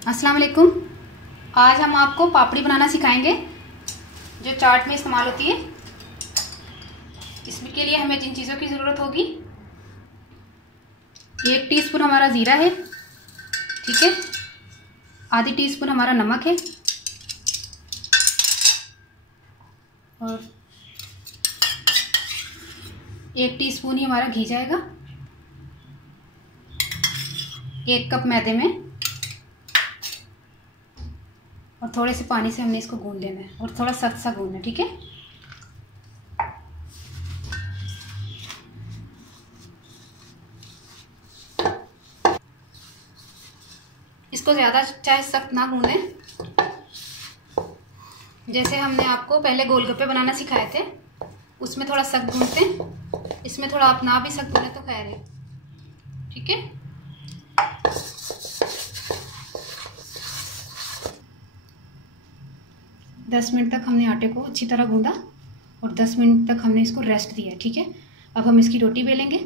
अस्सलाम वालेकुम। आज हम आपको पापड़ी बनाना सिखाएंगे जो चाट में इस्तेमाल होती है। इसमें के लिए हमें जिन चीज़ों की ज़रूरत होगी, 1 टीस्पून हमारा ज़ीरा है, ठीक है, आधी टीस्पून हमारा नमक है और 1 टीस्पून ही हमारा घी जाएगा। 1 कप मैदे में और थोड़े से पानी से हमने इसको गूंद लेना है और थोड़ा सख्त सा गूंदना है, ठीक है। इसको ज़्यादा चाहे सख्त ना गूंदें, जैसे हमने आपको पहले गोलगप्पे बनाना सिखाए थे उसमें थोड़ा सख्त गूंदते हैं, इसमें थोड़ा आप ना भी सख्त गूंदें तो खैर है, ठीक है। दस मिनट तक हमने आटे को अच्छी तरह गूंदा और 10 मिनट तक हमने इसको रेस्ट दिया, ठीक है। अब हम इसकी रोटी बेलेंगे।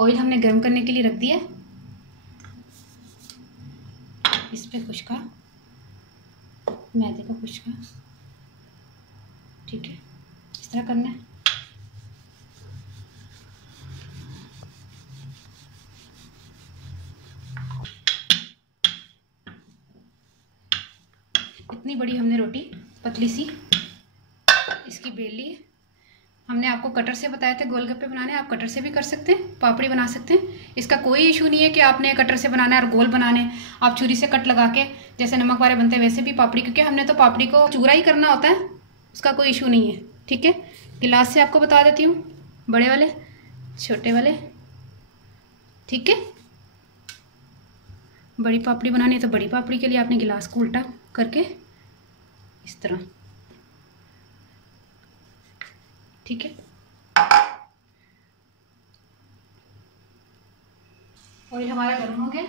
ऑयल हमने गर्म करने के लिए रख दिया है, इस पे खुशका मैदे का खुशका, ठीक है, इस तरह करना है। इतनी बड़ी हमने रोटी पतली सी इसकी बेल ली है। हमने आपको कटर से बताया था गोलगप्पे बनाने, आप कटर से भी कर सकते हैं, पापड़ी बना सकते हैं। इसका कोई इशू नहीं है कि आपने कटर से बनाना है और गोल बनाने, आप छुरी से कट लगा के जैसे नमक वाले बनते हैं वैसे भी पापड़ी, क्योंकि हमने तो पापड़ी को चूरा ही करना होता है, उसका कोई इशू नहीं है, ठीक है। गिलास से आपको बता देती हूँ, बड़े वाले छोटे वाले, ठीक है। बड़ी पापड़ी बनानी है तो बड़ी पापड़ी के लिए आपने गिलास को उल्टा करके इस तरह, ठीक है। ऑयल हमारा गर्म हो गया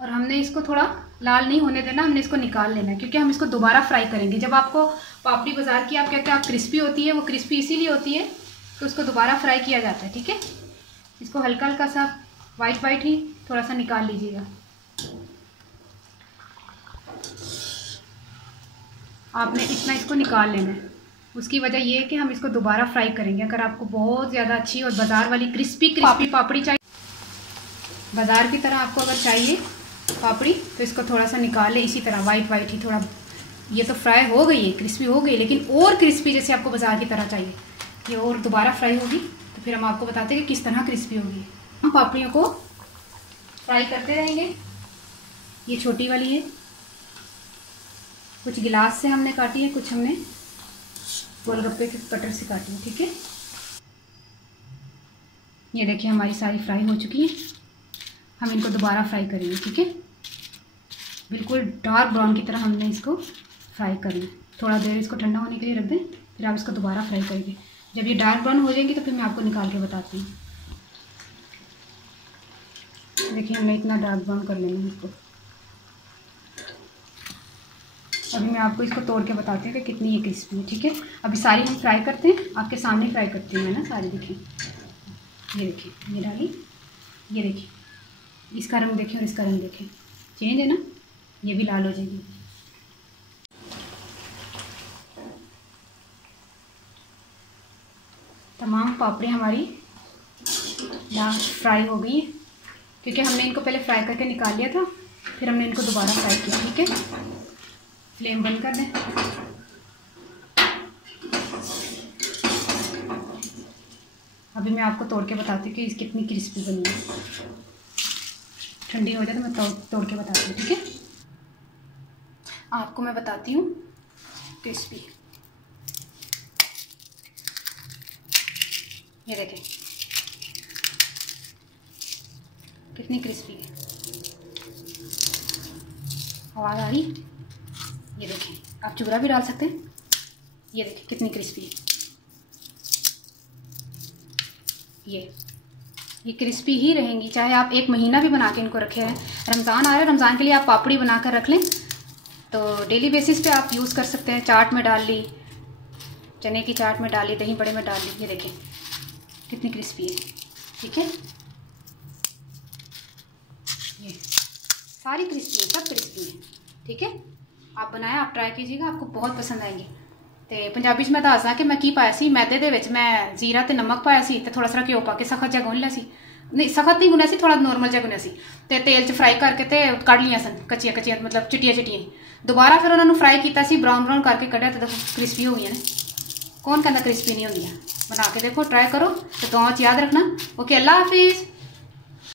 और हमने इसको थोड़ा लाल नहीं होने देना, हमने इसको निकाल लेना है क्योंकि हम इसको दोबारा फ्राई करेंगे। जब आपको पापड़ी बाजार की आप कहते हैं आप क्रिस्पी होती है, वो क्रिस्पी इसीलिए होती है तो उसको दोबारा फ्राई किया जाता है, ठीक है। इसको हल्का हल्का सा वाइट ही थोड़ा सा निकाल लीजिएगा। आपने इतना इसको निकाल लेना है, उसकी वजह ये है कि हम इसको दोबारा फ्राई करेंगे। अगर आपको बहुत ज़्यादा अच्छी और बाज़ार वाली क्रिस्पी पापड़ी चाहिए, बाज़ार की तरह आपको अगर चाहिए पापड़ी, तो इसको थोड़ा सा निकाल ले इसी तरह वाइट ही थोड़ा। ये तो फ्राई हो गई है, क्रिस्पी हो गई, लेकिन और क्रिस्पी जैसे आपको बाज़ार की तरह चाहिए, ये और दोबारा फ्राई होगी तो फिर हम आपको बताते हैं कि किस तरह क्रिस्पी होगी। हम पापड़ियों को फ्राई करते रहेंगे। ये छोटी वाली है, कुछ गिलास से हमने काटी है, कुछ हमने गोलगप्पे के कटर से काटी है, ठीक है। ये देखिए हमारी सारी फ्राई हो चुकी है। हम इनको दोबारा फ्राई करेंगे, ठीक है। बिल्कुल डार्क ब्राउन की तरह हमने इसको फ्राई करना है। थोड़ा देर इसको ठंडा होने के लिए रख दें, फिर आप इसको दोबारा फ्राई करेंगे। जब ये डार्क ब्राउन हो जाएगी तो फिर मैं आपको निकाल के बताती हूँ। देखिए हमने इतना डार्क ब्राउन कर लेना है इसको। अभी मैं आपको इसको तोड़ के बताती हूँ कि कितनी ये क्रिस्पी है, ठीक है। अभी सारी हम फ्राई करते हैं, आपके सामने फ्राई करती हूँ मैं ना सारी। देखिए ये देखिए, ये डाली, ये देखिए इसका रंग देखिए और इसका रंग देखिए, चेंज है ना, ये भी लाल हो जाएगी। तमाम पापड़ी हमारी लाल फ्राई हो गई है, क्योंकि हमने इनको पहले फ्राई करके निकाल लिया था, फिर हमने इनको दोबारा फ्राई किया, ठीक है। फ्लेम बंद कर दें। अभी मैं आपको तोड़ के बताती हूँ कि इस कितनी क्रिस्पी बनी है। ठंडी हो जाए तो मैं तोड़ के बताती हूँ, ठीक है। आपको मैं बताती हूँ क्रिस्पी, ये देखें कितनी क्रिस्पी है, आवाज़ आ रही, ये देखें। आप चूरा भी डाल सकते हैं, ये देखें कितनी क्रिस्पी है। ये क्रिस्पी ही रहेंगी, चाहे आप 1 महीना भी बना के इनको रखे हैं। रमज़ान आ रहा है, रमज़ान के लिए आप पापड़ी बना कर रख लें तो डेली बेसिस पे आप यूज़ कर सकते हैं। चाट में डाल ली, चने की चाट में डाल ली, दही बड़े में डाल ली, ये देखें कितनी क्रिस्पी है, ठीक है। ये सारी क्रिस्पी है, सब क्रिस्पी है। ठीक है, आप बनाए, आप ट्राई कीजिएगा, आपको बहुत पसंद आएंगे। तो पंजाबी मैं दसदा कि मैं की पाया सी, मैदे दे विच मैं जीरा ते नमक पाया सी ते थोड़ा सा घ्यो पा के सख्त जहा गुन लिया सी, नहीं सख्त नहीं गुनिया सी, थोड़ा नॉर्मल जहा गुनिया सी, ते तेल च फ्राई करके ते कढ़ लिया सन कच्चियां कच्चियां, मतलब चिट्टियां चिट्टियां। दोबारा फिर उन्होंने फ्राई किया सी, ब्राउन ब्राउन करके कढ़िया, तो देखो क्रिस्पी हो गई ने। कौन कहता क्रिस्पी नहीं होंगी? बना के देखो, ट्राई करो, तो दुआ च याद रखना। ओके, अल्लाह हाफिज़।